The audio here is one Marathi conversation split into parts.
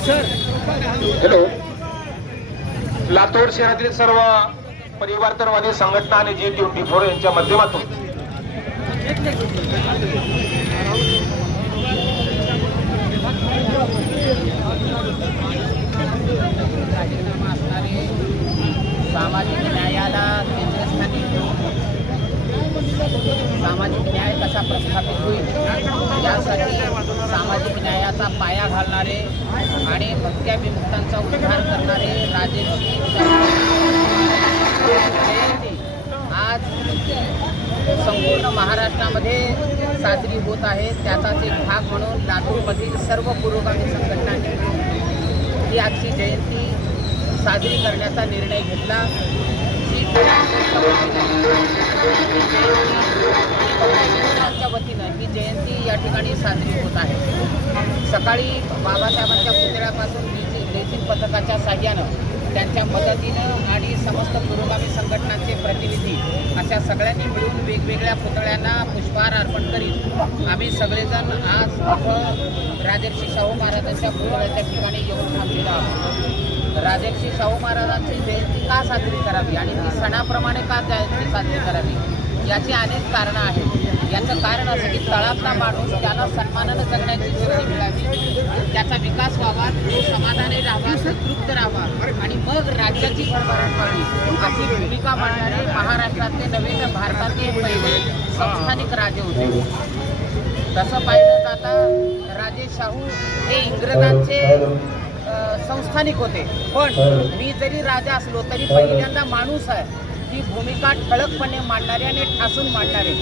हॅलो लातूर शहरातील सर्व परिवर्तनवादी संघटना आणि जी ट्वेंटी फोर यांच्या माध्यमातून सामाजिक न्यायाचा पाया घालणारे आणि भटक्या विमुक्तांचा उद्धार करणारे राजेश्री जयंती. आज संपूर्ण महाराष्ट्रामध्ये साजरी होत आहे. त्याचाच एक भाग म्हणून लातूरमधील सर्व पुरोगामी संघटनांनी ही आजची जयंती साजरी करण्याचा निर्णय घेतला. जी जयंती जयंती या ठिकाणी साजरी होत आहे. सकाळी बाबासाहेबांच्या पुतळ्यापासून लेझी- लेझीम पथकाच्या साह्यानं त्यांच्या मदतीनं आणि समस्त पुरोगामी संघटनांचे प्रतिनिधी अशा सगळ्यांनी मिळून वेगवेगळ्या पुतळ्यांना पुष्पहार अर्पण करीत आम्ही सगळेजण आज इथं राजर्षी शाहू महाराजांच्या पुतळ्याच्या ठिकाणी येऊन थांबलेलो आहोत. राजर्षी शाहू महाराजांची जयंती का साजरी करावी आणि ती सणाप्रमाणे का जयंती साजरी करावी याची अनेक कारणं आहेत. याचं कारण असं की तळातला माणूस त्याला सन्मानानं जगण्याची संधी मिळावी त्याचा विकास व्हावा तो समाधाने राहावा संतृप्त राहावा आणि मग राज्याची अशी भूमिका मांडणारे महाराष्ट्रातले नवीन भारतातले पहिले संस्थानिक राजे होते. तसं पाहिलं जाता राजे शाहू हे इंग्रजांचे संस्थानिक होते. पण मी जरी राजा असलो तरी पहिल्यांदा माणूस आहे. ही भूमिका ठळकपणे मांडणारे आणि ठासून मांडणारे.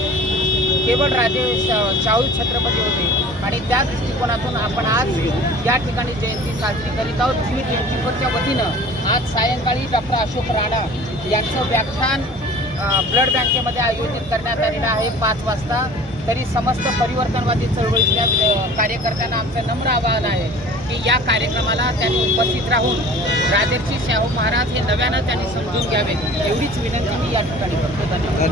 केवळ राजे शा- शाहू छत्रपती होते. आणि त्या दृष्टिकोनातून आपण आज या ठिकाणी जयंती साजरी करीत आहोत. श्री जयंतीवरच्या वतीनं आज सायंकाळी डॉक्टर अशोक राणा यांचं व्याख्यान ब्लड बँकेमध्ये आयोजित करण्यात आलेलं आहे पाच वाजता. तरी समस्त परिवर्तनवादी चळवळीतल्या कार्यकर्त्यांना आमचं नम्र आवाहन आहे की या कार्यक्रमाला त्यांनी उपस्थित राहून राजर्षी शाहू महाराज हे नव्यानं त्यांनी समजून घ्यावे एवढीच विनंती मी या ठिकाणी करतो. धन्यवाद.